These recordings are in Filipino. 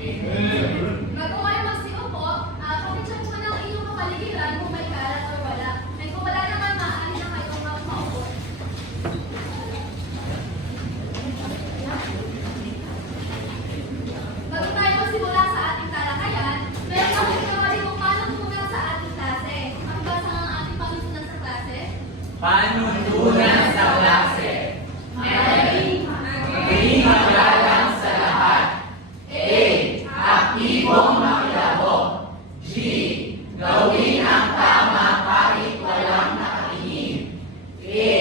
Amen. Bago kayo magsiupo, pakityan po ng inyong kapaligiran kung may kalat o wala. May kung wala naman, maaari na kayong maupo. Bago tayo magsimula sa ating talakayan, meron kami kung panutunan sa ating klase. Makibasa ang ating panutunan sa klase. Panuntunan sa klase. Maging magalang sa lahat. A. Aktibong makilahok. G. Gawin ang tama kahit walang nakatingin. A.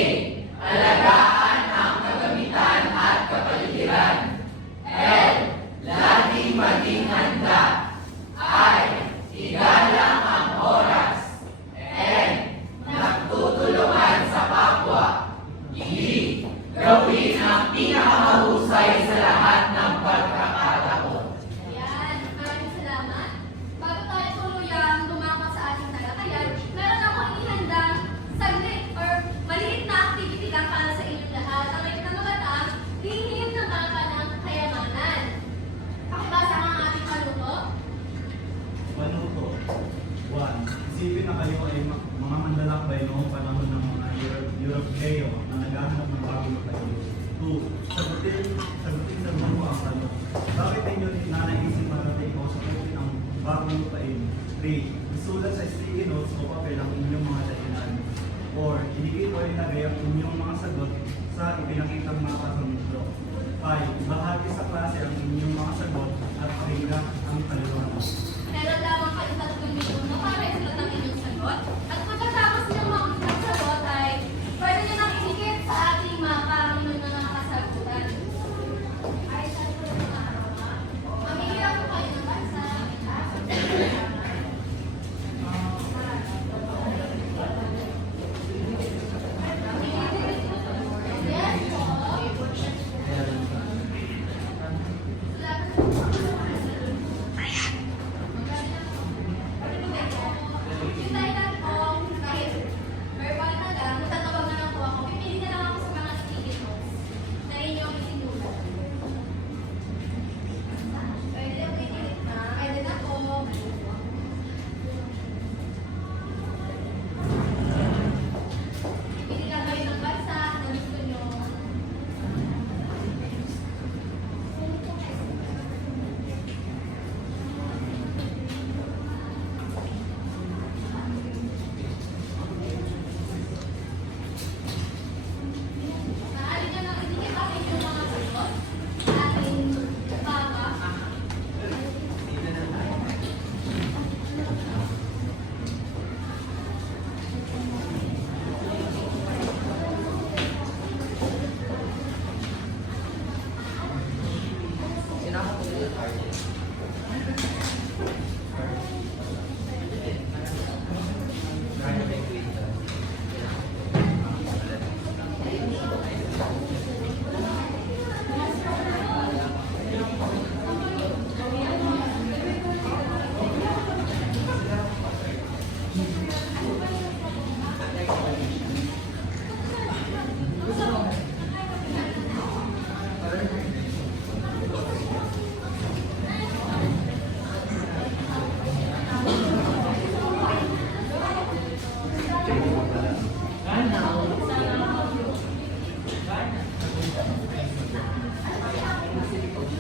Alagaan ang kagamitan at kapaligiran. L. Laging maging handa. I. Igalang ang oras. N. Nagtutulungan sa kapwa. E. Gawin ang pinakamahusay sa lahat ng pagkakataon. Ayan, maraming salamat. Bago tayo tuluyang lumakas sa ating talakayan, meron akong ihandang saglit or maliit na activity lang para sa inyong lahat. Ang may kinamagatan, lihim ng mapa ng kayamanan. Pakibasa ang ating panuto. Panuto. 1. Isipin na kayo ay mga manlalakbay noong panahon ng mga Europeo na naghahanap ng bagong lupain. 2. Sagutin sa mga ang tanong. Bakit ninyo nanaisip marating o sagutin ang bagong lupain? 3. Isulat sa sticky notes o papel ang inyong mga dahilan. 4. Idikit o ilagay ang inyong mga sagot sa ipinakitang mapa sa mundo. 5. Bahagi sa klase ang inyong mga sagot at pakinggan ang kaluluwa. Meron lamang kayo 3 minuto para isulat ang inyong sagot. At pagkatapos ng mga sagot ay pwede nyo nang inikit sa ating mapa ang inyong mga kasagutan. Mamihirap po kayo ng bansa. Yes po. Yung dahilan po, kahit verbal na lang, matatawag na lang po ako. Pipili na lang ako sa mga sticky notes na inyong isinulat. Pwede na. Pwede na po. Pipili lang kayo ng bansa na gusto nyo. Maaari nyo nang inikip ang inyong mga sagot sa ating mapa.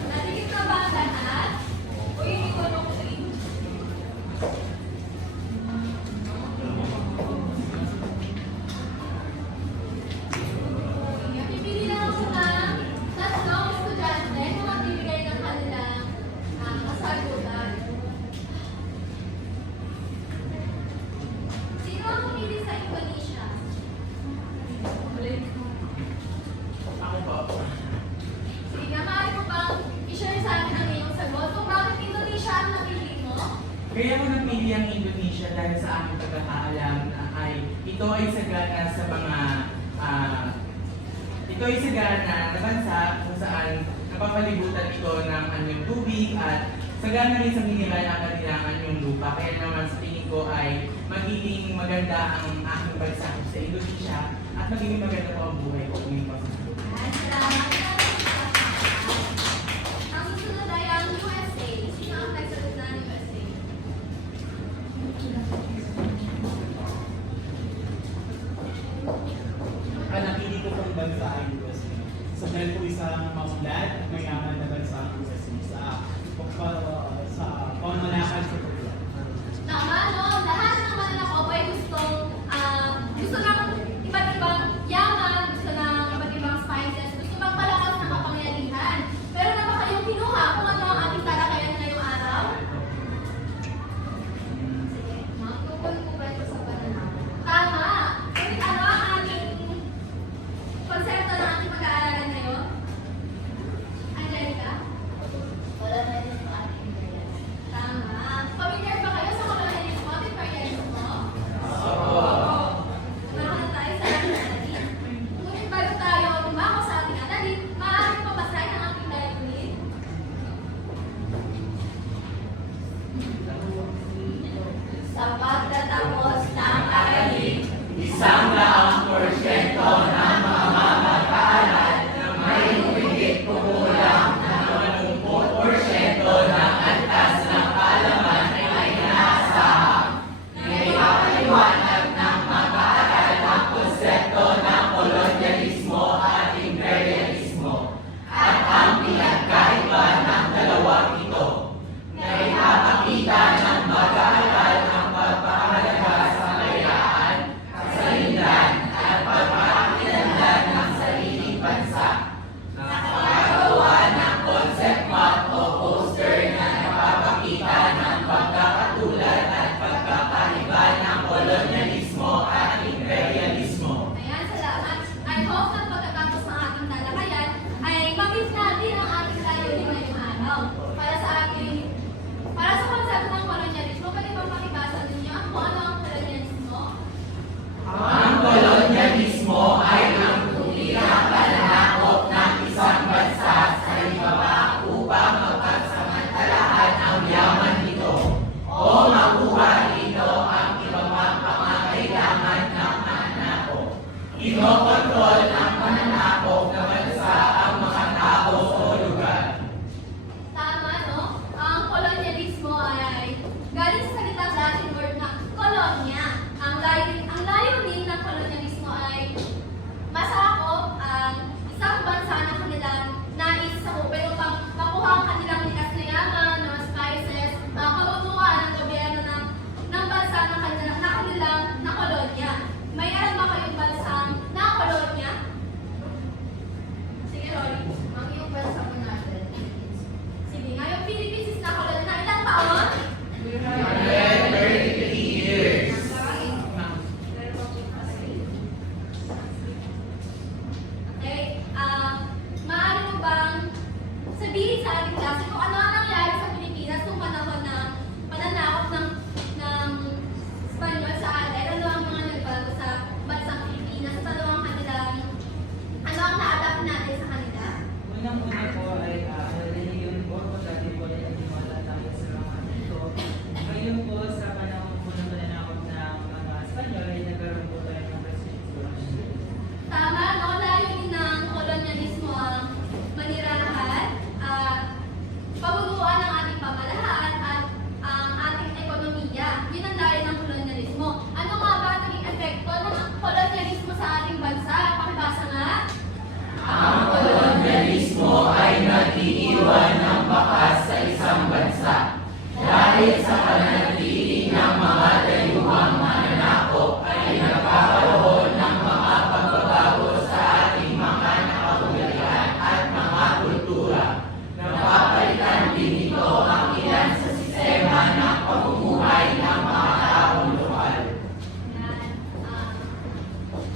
Natikip na ba ang lahat? O yung ikono ko rin? Pipili na ako ng tatlong estudyante na magbibigay ng kanilang kasagutan. Sino ang pumili sa Indonesia? Ako po. Sige nga, maaari mo bang i-share sa akin ang iyong sagot kung bakit Indonesia ang napili mo? Kaya ko napili ang Indonesia dahil sa aming pagkakaalam na ito ay sagana sa mga ito ay sagana na bansa kung saan napapalibutan ito ng anyong tubig at sagana rin sa mineral ang kanilang anyong lupa. Kaya naman sa tingin ko ay magiging maganda ang aking bansa sa Indonesia at magiging maganda po ang buhay ko kung ito sa Salamat. Ang susunod ay ang USA. Dahil sa pananatili ng mga dayuhang mananakop ay nagkakaroon ng mga pagbabago sa ating mga nakahulugan at mga kultura. Napapalitan din ito ang ilan sa sistema ng pamumuhay ng mga taong lokal. Yan.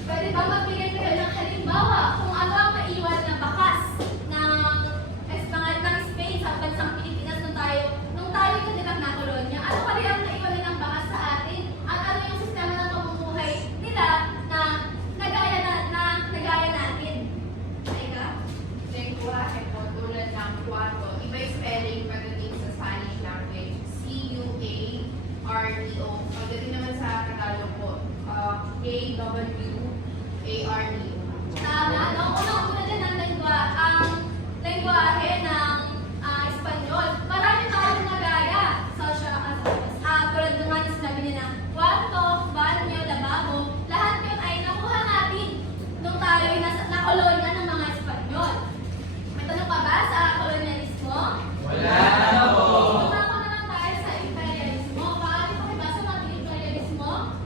Pwede ba magbigay kayo ng halimbawa kung ano ang maiwan na bakas ng Spain sa bansang Pilipinas nung tayo kanilang na kolonya? Ano kaya ang naiwan ng bakas sa atin? At ano yung sistema ng pamumuhay nila na nagaya natin? Eka? Lenguahe po tulad ng cuatro, iba yung spelling pagdating sa Spanish language, C-U-A-R-T-O. Pagdating naman sa Tagalog po, K-W-A-R-T-O. Tama. Noong unang-una din ang lengguwahe ng Espanyol. Marami tayong nagaya. Tulad ng nga sinabi nila, kwarto, banyo, lababo, lahat yun ay nakuha natin nung tayo ay na kolonya ng mga Espanyol. May tanong pa ba sa kolonyalismo? Wala na po. Tumako na lang tayo sa imperialismo. Paano pakibasa natin imperialismo?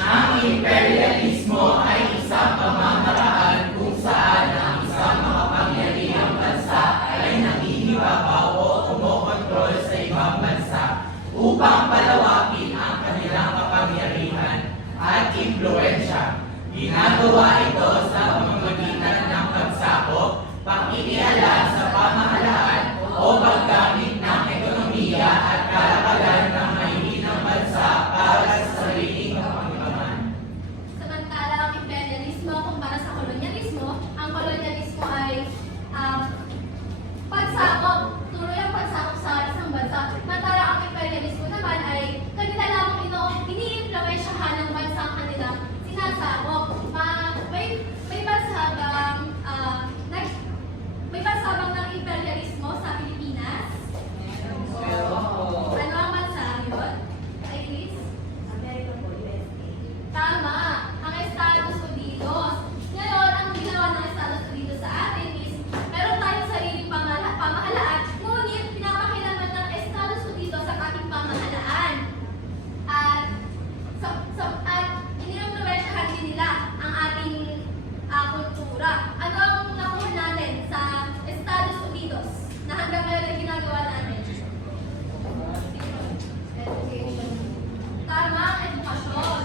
Ang imperialismo ay isang pamamaraan kung saan ang isang makapangyarihang bansa ay nangingibabaw o kumokontrol sa ibang bansa upang palawakin ang kanilang kapangyarihan at impluensya. Ginagawa ito sa pamamagitan ng pagsakop, pakikialam sa pamahalaan o paggamit ng ekonomiya at kalakalan ng mahihinang bansa para sa sariling kapangkaman. Samantala ang imperialismo kumpara sa kolonyalismo, ang kolonyalismo ay pagsakop, tuloy ang pagsakop sa isang bansa. Samantala ang imperialismo naman ay kanila lamang ini-impluwensyahan ng bansa ang kanilang sinasakop. May bansa bang ng imperialismo sa Pilipinas? Ano ang bansa yun? Iris? Tama, ang Estados Unidos. Ngayon, ang ginawa ng Estados Unidos sa atin is meron tayong sariling pamahalaan, ngunit pinapakilaman ng Estados Unidos ang ating pamahalaan. At iniimpluwensyahan din nila ang ating kultura. Ano ang nakuha natin sa Estados Unidos na hanggang ngayon ay ginagawa natin? Tama, edukasyon.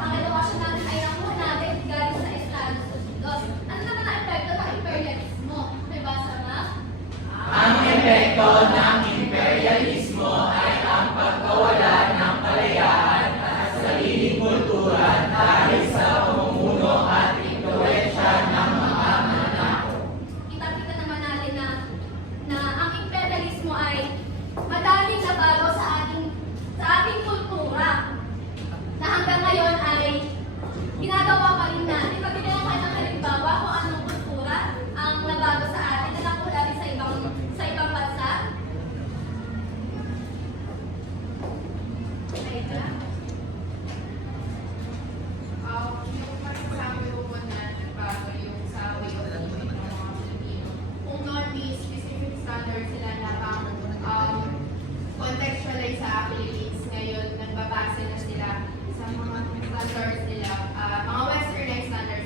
Ang edukasyon natin ay nakuha natin galing sa Estados Unidos. Ano naman ang epekto ng imperialismo? May basa ba? Ang epekto ng imperialismo ay ang pagkawala ng kalayaan at sariling kultura dahil sa pamumuno at impluwensya ng mga mananakop. Kita-kita naman natin na ang imperialismo ay madaming nabago sa ating kultura na hanggang ngayon ay ginagawa pa rin natin. Magbigay ako ng halimbawa kung anong kultura ang nabago sa atin na nakuha rin sa ibang bansa. Eka? Yung masasabi ko po na nagbago yung sa way of living ng mga Pilipino. Kung noon may specific standard sila na pang contextualize sa Philippines, ngayon nagbabase na sila sa mga standards nila, mga westernized standards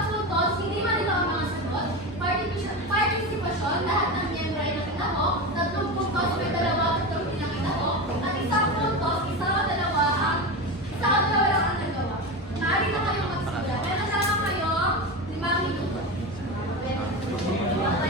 isang puntos, hindi malinaw ang mga sagot. Partisipasyon, lahat ng miyembro ay nakitaho. 3 puntos, may 2 at 3 hindi nakitaho. At isang puntos, isa o dalawa lang ang nagawa. Maaari na kayong magsimula. Meron lamang kayong 5 minuto. Ito kayo dalawa.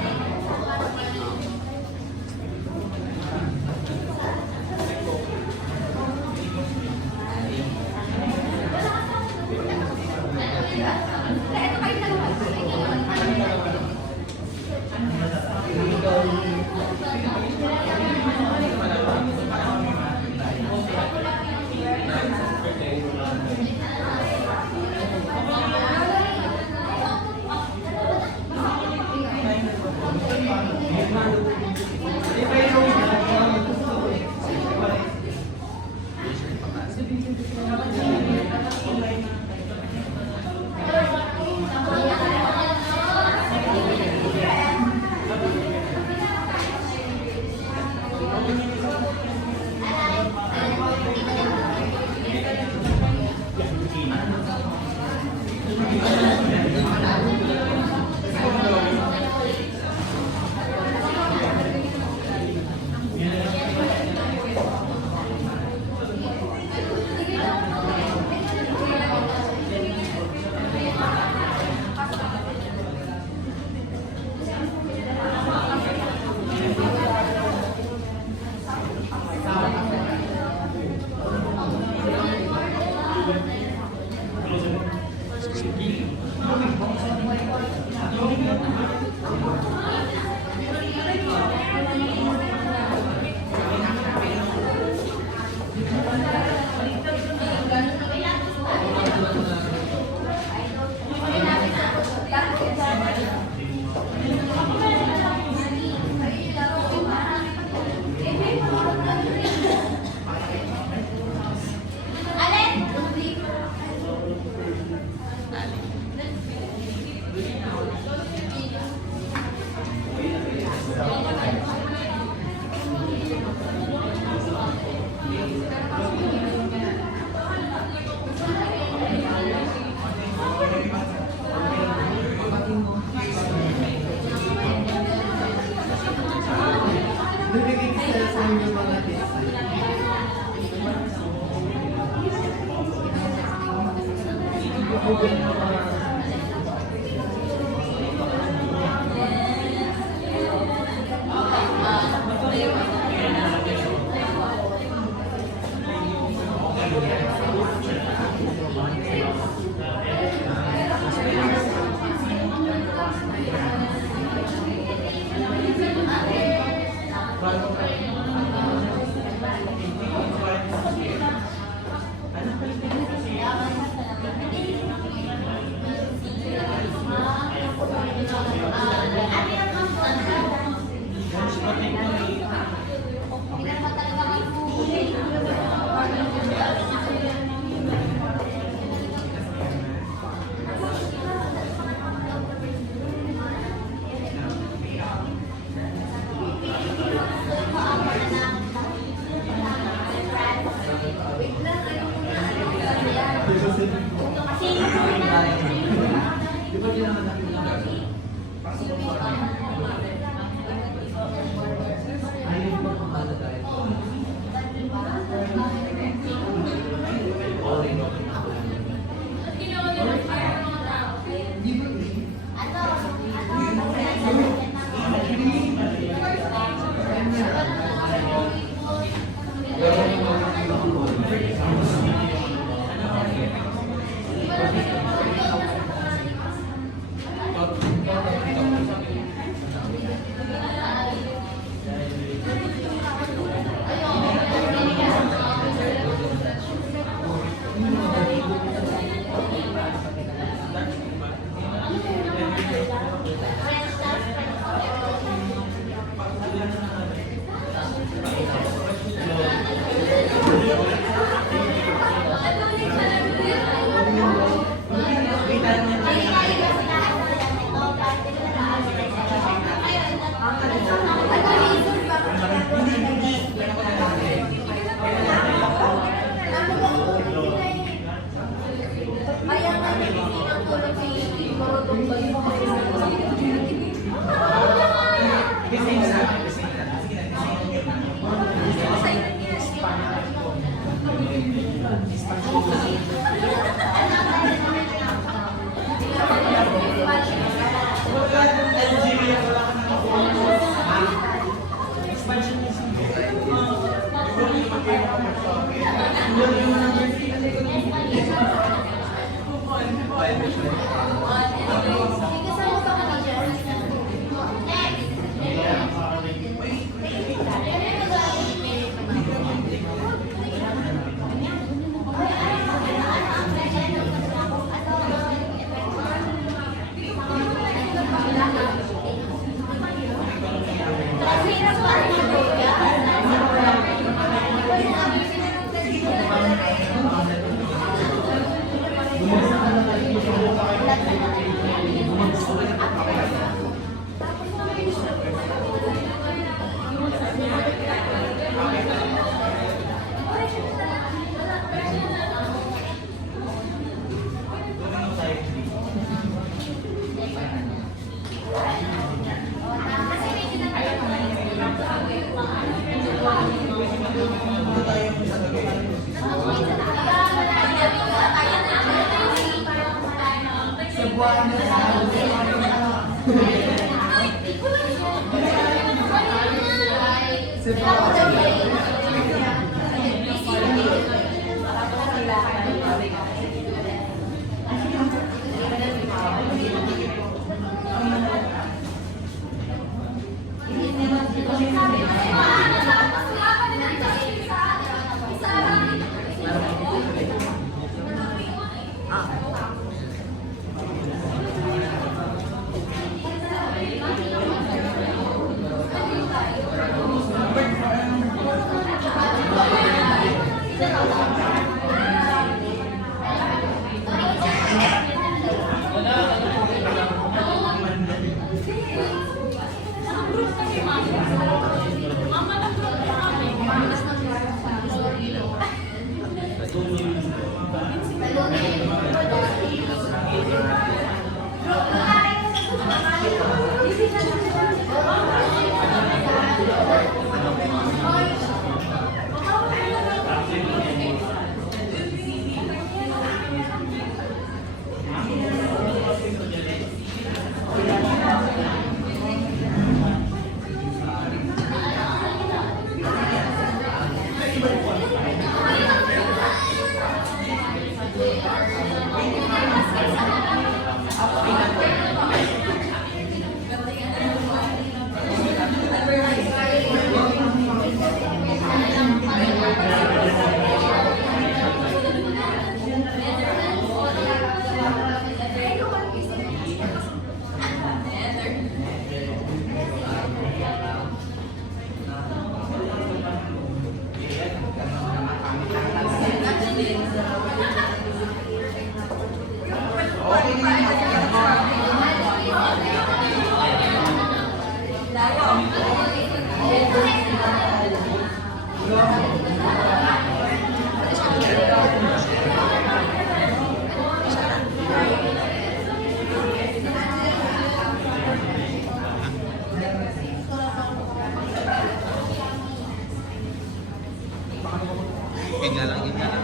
Design na namin, design na. Sige na, design na. Wala ng Algeria, wala ka nang expansion niya sa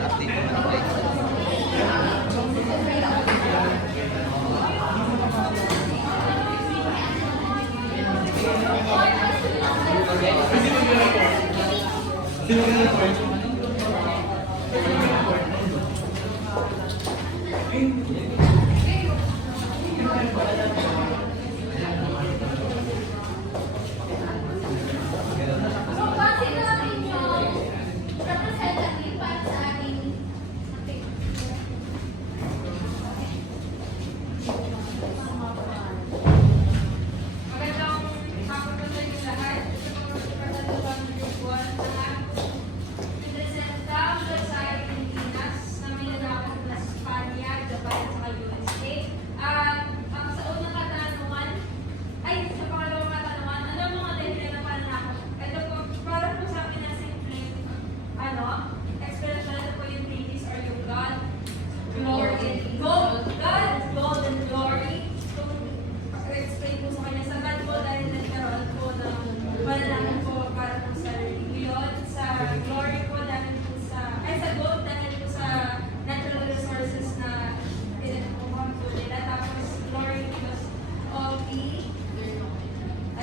update ko na update. So, base na lang inyong representative para sa ating Magandang hapon po sa inyo lahat. Ito po si Representative Group 1 ng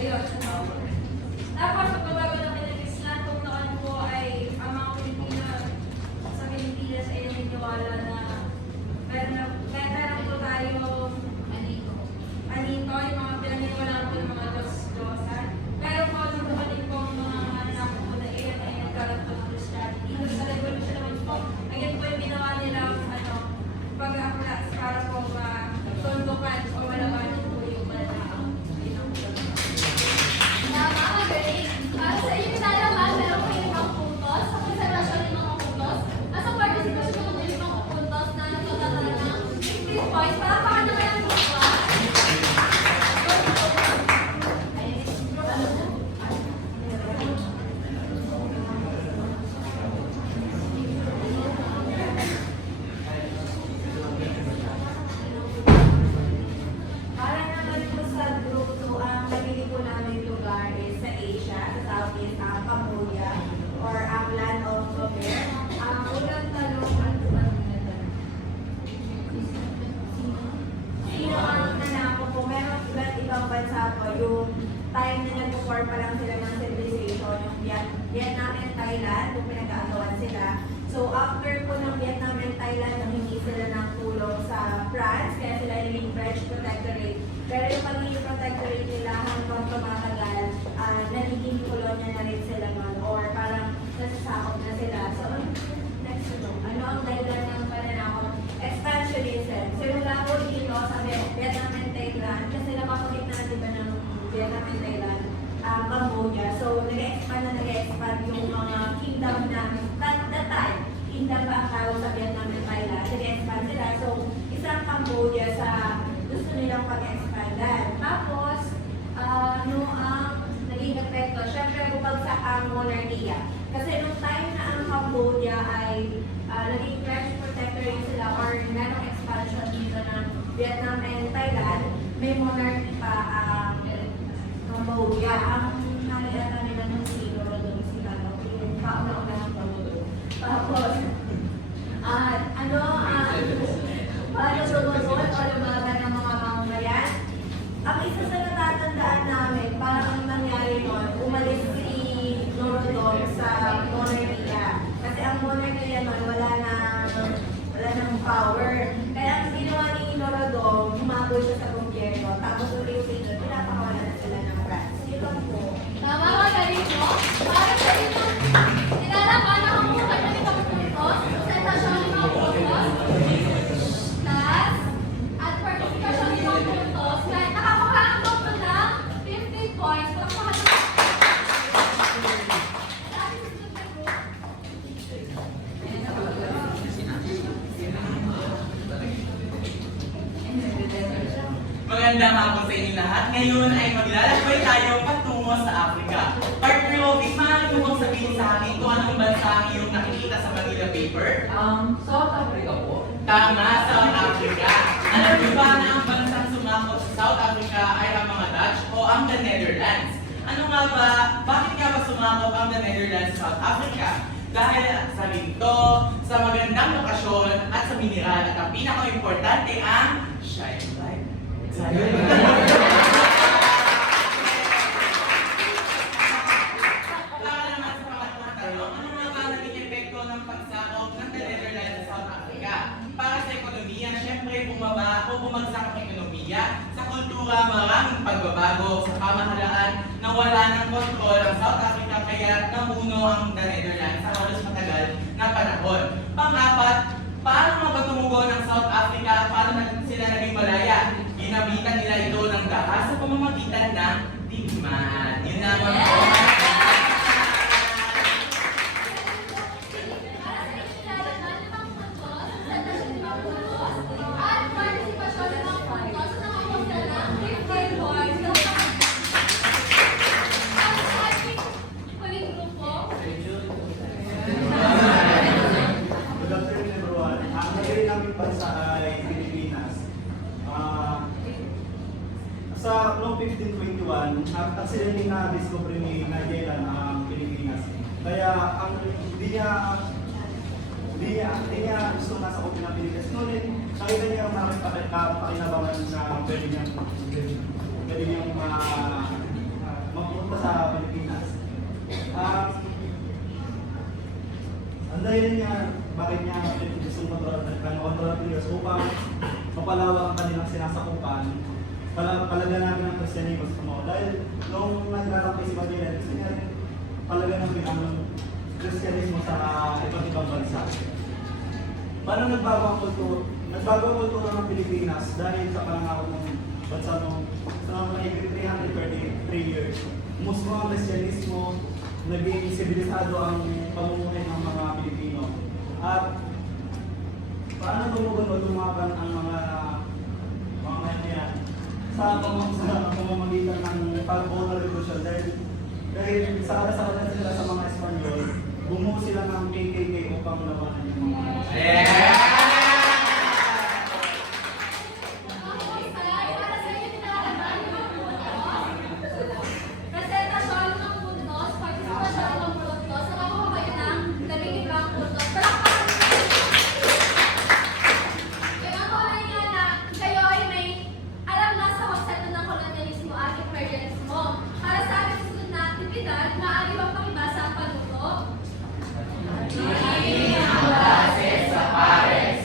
Ayun. Tapos, pagbabago ng Islam, kung noon po ay ang mga Pilipino sa Pilipinas ay naniniwala na meron po tayo anito, yung mga pinaniniwalaan po ng mga Diyos-Diyosan. Pero po, nung dumating po ang mga anak po na iyan ay nagkaroon po ng Christianity. Tapos sa revolution naman po, ayun po yung ginawa nilang pag-aklas para po matundukan o malabanan po yung mananakaw. Tama, magaling. Sa inyo nalaman, meron po yung mga puntos, sa konservasyon ng mga puntos, at sa participation ng mga puntos na nagtatala ng 15 points. Para pa naman ang puntos. Para naman po sa group 2, ang nabili po namin lugar is sa Asia, sa Southeast, Cambodia, or ang land of Khmer. Ang unang tanong, sino ang nanako po? Meron iba't ibang bansa po, yung time na nag-form pa lang sila ng civilization, yung Vietnam and Thailand, kung pinag-aagawan sila. So after po ng Vietnam and Thailand, humingi sila ng tulong sa France, kaya sila naging French protectorate. Pero yung pagiging protectorate nila hanggang tumatagal, nagiging kolonya na rin sila nun, or parang nasasakop na sila. So next ano ang dahilan ng pananakot? Expansionism. Simula po dito sa Vietnam and Thailand, kasi napapakita na diba ng Vietnam and Thailand, Cambodia. So nag-expand yung mga kingdom namin. That time, kingdom pa ang tawag sa Vietnam and Thailand. Nag-expand sila. So isang Cambodia sa gusto nilang pag-expandan. Tapos, ano ang naging epekto? Siyempre, bumagsak ang monarkiya. Kasi nung time na ang Cambodia ay naging French protectorate sila or merong expansion dito ng Vietnam and Thailand, may monarchy pa ang Cambodia. Ang naliatan nila ng siguro doon sila, yung kauna-una ng Cambodia. Tapos, paano sumunod o lumaban ng mga mamamayan? Ang isa sa natatandaan namin, parang ang nangyari noon, umalis si Norodom sa monarkiya. Kasi ang monarkiya noon, wala nang power. Kaya ang ginawa ni Norodom, humabol siya sa gobyerno. Tapos ulit-ulit doon, pinapakawalan na sila ng France. Ito po. Tama, magaling mo. Para sa inyo, nilalaman na ang mga kanya ng puntos, presentasyon ng mga puntos, class, at participation ng mga puntos, kahit nakakuha ang punto ng 15 points, Magandang hapon sa inyong lahat. Ngayon ay maglalakbay tayo patungo sa Africa. Partner Robin, maaari mo bang sabihin sa akin kung anong bansa ang iyong nakikita sa Manila paper? South Africa po. Tama, South Africa. Alam niyo ba na ang bansang sumakop sa South Africa ay ang mga Dutch o ang the Netherlands? Ano nga ba, bakit nga ba sumakop ang the Netherlands sa South Africa? Dahil sa ginto, sa magandang lokasyon at sa mineral at ang pinaka-importante ang shine light. Para naman sa pangatlong tanong, ano nga ba naging epekto ng pagsakop ng the Netherlands sa South Africa? Para sa ekonomiya, syempre bumaba o bumagsak ang ekonomiya. Sa kultura, maraming pagbabago. Sa pamahalaan, nawala ng kontrol ang South Africa kaya namuno ang the Netherlands sa halos matagal na panahon. Pang-apat, paano nga ba tumugon ang South Africa? Paano sila naging malaya? Ginabitan nila ito ng dahas sa pamamagitan ng digmaan. Yun naman po. Good afternoon everyone. Ang naging naming bansa ay Pilipinas. Sa noong 1521, at sila yung na-discover ni Magellan ang Pilipinas. Kaya ang hindi niya gusto nasa kopya ng Pilipinas. Ngunit nakita niya ang maraming pakinabangan na pwede niyang dahilan niya, bakit niya gustong kontrol ang Pilipinas upang mapalawak ang kanilang sinasakupan, palaganamin ng Kristyanismo sa Samoa. Dahil nung naglalakay si Magellan, gusto niya rin palaganamin ang Kristyanismo sa iba't ibang bansa. Paano nagbago ang kultura? Nagbago ang kultura ng Pilipinas dahil sa panangako ng bansa noong mahigit 333 years. Umusbo ang Kristyanismo, naging sibilisado ang pamumuhay ng mga Pilipino. At paano tumugon ang mga yan sa pamamagitan ng pag-vote na revolution dahil sa kasalanan sila sa mga Espanyol, bumuo sila ng KKK upang labanan yung mga Presentasyon ng puntos, partisipasyon ng puntos, sa kabuhayan ng labing ibang puntos. Palakpakan! Yung ang kulay nga na kayo ay may alam na sa konsepto ng kolonyalismo at imperialismo. Para sa ating susunod na aktibidad, maaari bang pakibasa ang pagluto? Hindi ang base sa pares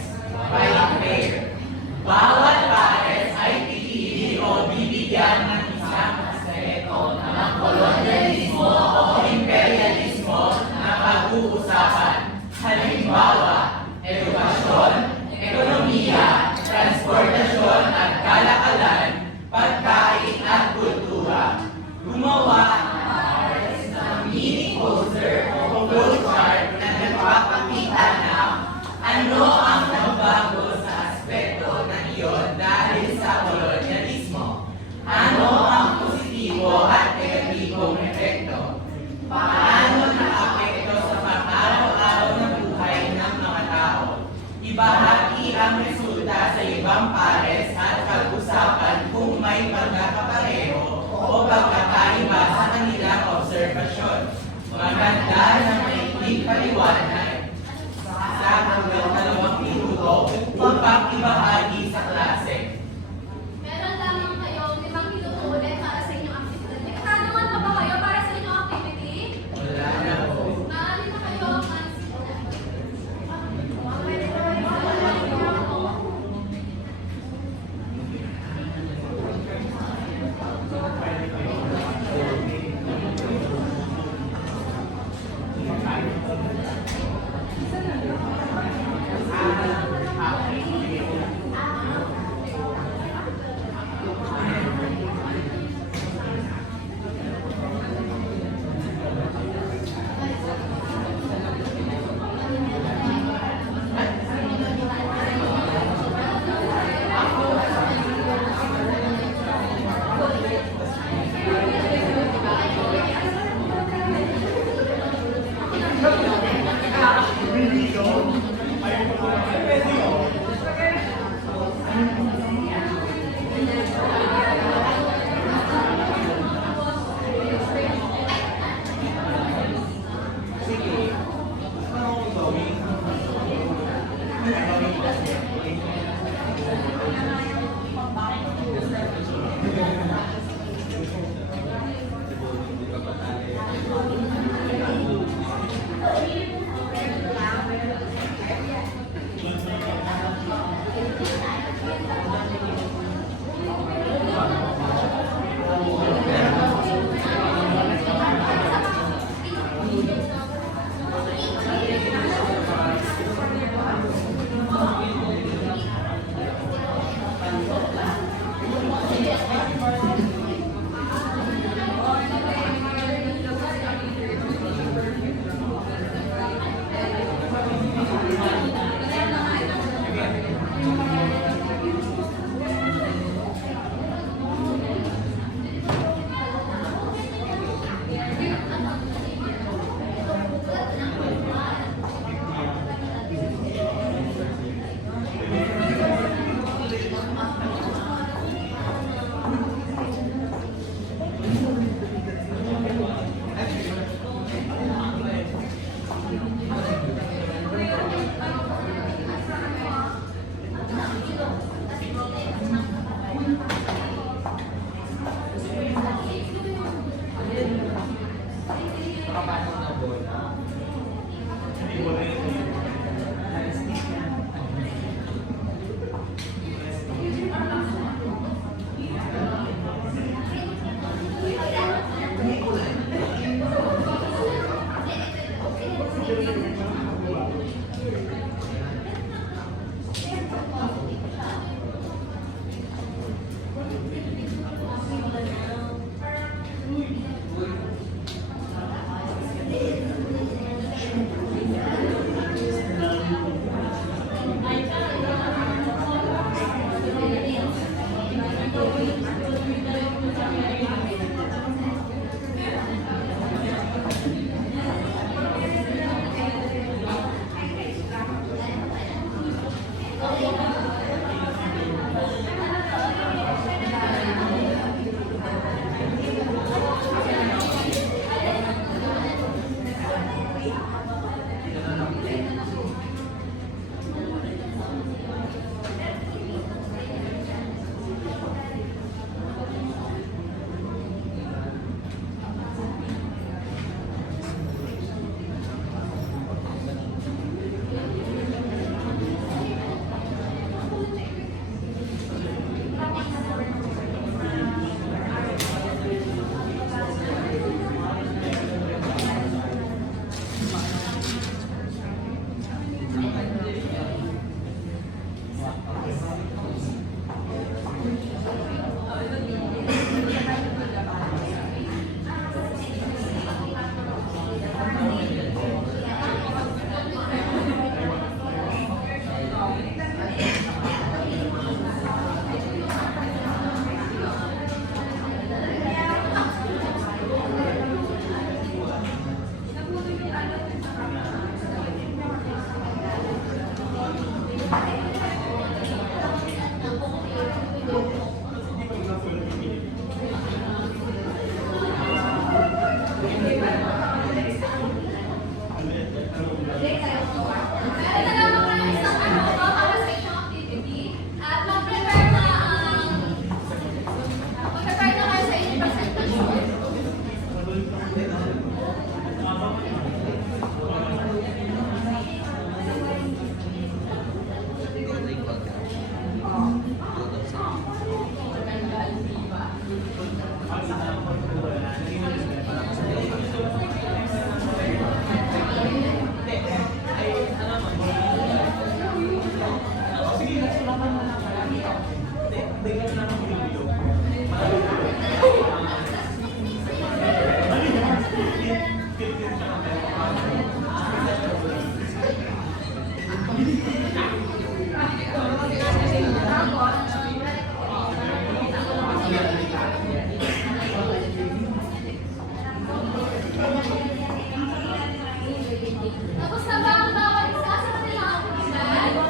Tapos na ba ang bawat isa sa kanilang aktibidad? O,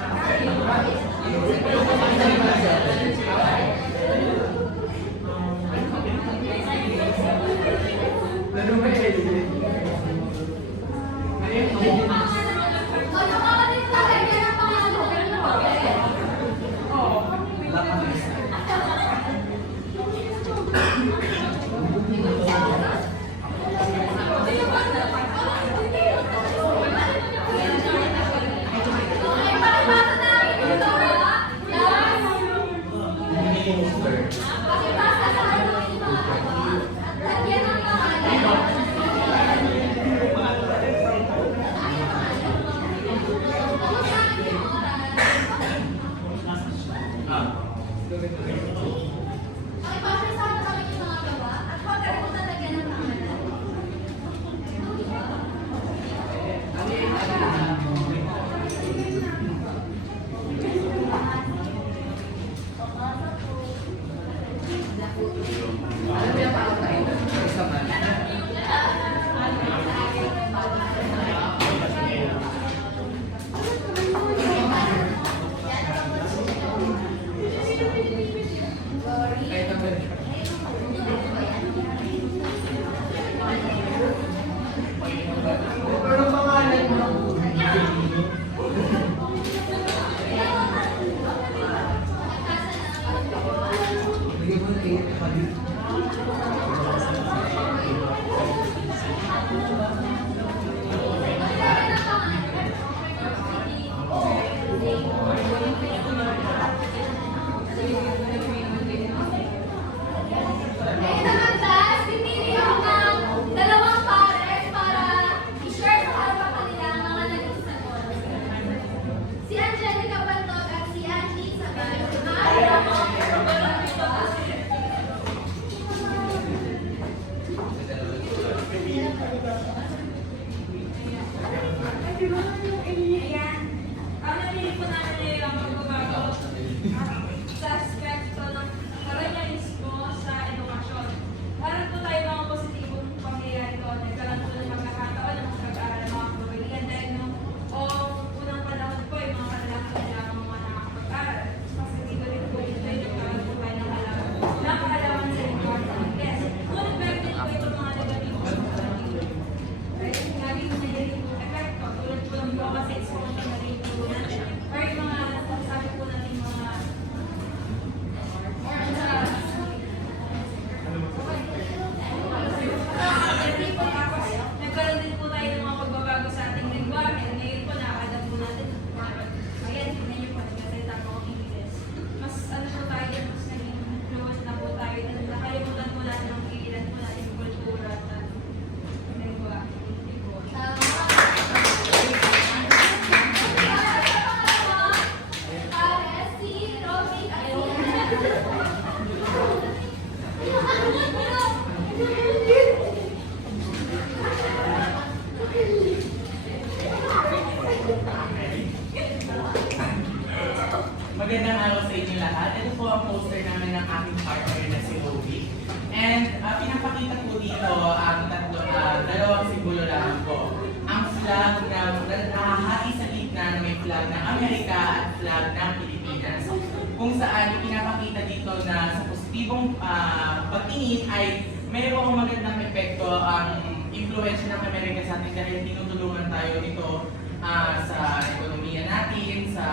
nakakalimutan tayo ng pangalan. Ganun ba? Okay, pakipasa namin dito, ha? Last. Pakipasa sa ano yung mga gawa. At lagyan ng pangalan. Tapos namin yung oras. Pakipasa sa ano yung mga gawa. At huwag kalimutan lagyan ng pangalan. Ngayon naman, guys, pipili ako ng dalawang pares para i-share sa harapan kanila ang mga naging sagot. Si Angelica Bantog at si Angie Sabay. Ayan. Ang napili po natin yung magbabago sa aspekto ng kolonyalismo sa edukasyon. Meron po tayo mga positibong pangyayari doon. Nagkaroon po ng pagkakataon ng mas pag-aaral ng mga kababayan dahil nung unang panahon po yung mga kanilang kailangan mga nakakapag-aral. Kasi dito rin po ito yung nagkaroon po tayo ng halaman sa lingkod sa Ingles. Ngunit meron din po itong mga negatibong positibo. Dahil nga rin may ganitong epekto. Tulad po ng mga sa exposure na rin po natin. Or yung mga sabi po natin mga nagkaroon din po tayo ng mga pagbabago sa ating lingwahe. Ngayon po, nakakadam po natin. Ayan, tignan niyo po, nagkasalita po ang Ingles. Mas ano po tayo, mas naging fluent na po tayo. Nakalimutan po natin ang pigilan po natin yung kultura at lingwa. Pares, si Robby at si Magandang araw sa inyo lahat. Ito po ang poster namin ng aking partner na si Roby. And pinapakita po dito ang dalawang simbolo lang po. Ang flag na nakahati sa gitna na may flag ng Amerika at flag ng Pilipinas. Kung saan pinapakita dito na sa positibong pagtingin ay mayroong magandang epekto ang impluensya ng Amerika sa atin dahil tinutulungan tayo nito sa ekonomiya natin, sa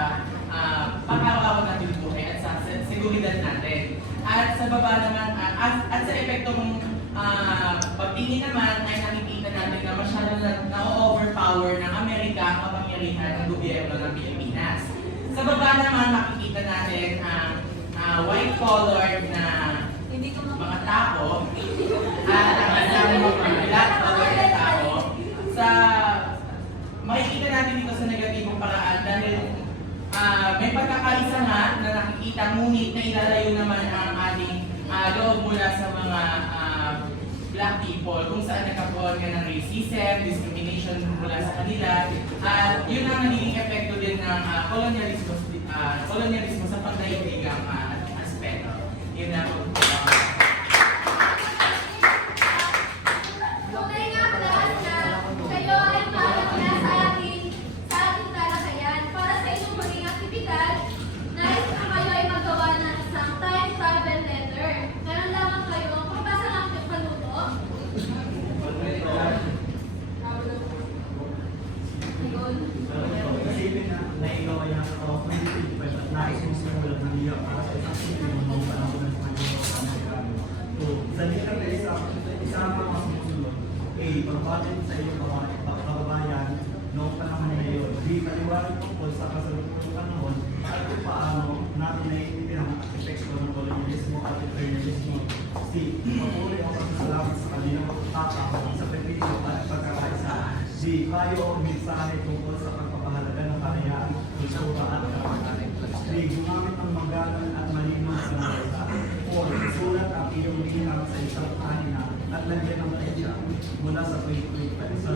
pang-araw-araw natin buhay at sa seguridad natin. At sa baba naman, at sa epektong pagtingin naman ay nakikita natin na masyado na-overpower ng Amerika ang kapangyarihan ng gobyerno ng Pilipinas. Sa baba naman makikita natin ang white-collared na mga tao at ang isang black-collared na tao. Makikita natin dito sa negatibong paraan dahil may pagkakaisa nga na nakikita ngunit na ilalayo naman ang ating loob mula sa mga black people kung saan nagkaroon nga ng racism, discrimination mula sa kanila at yun ang nagiging epekto din ng kolonyalismo sa pagdaigdigang aspect. batid sa iyong kababayan noong panahon na iyon. B. Paliwanag tungkol sa kasalukuyang panahon at kung paano natin naiintindihan ang epekto ng kolonyalismo at imperialismo. C. Papuri o pasasalamat sa kanilang pagtatapang sa pagpipili at pagkakaisa. D. Payo o mensahe tungkol sa pagpapahalaga ng karayaan, kultura at kapatanan. D. Gumamit ng magalang at malinong salita. 4. Sulat ang iyong liham sa isang pahina at lagyan ng petsa mula sa tweet sa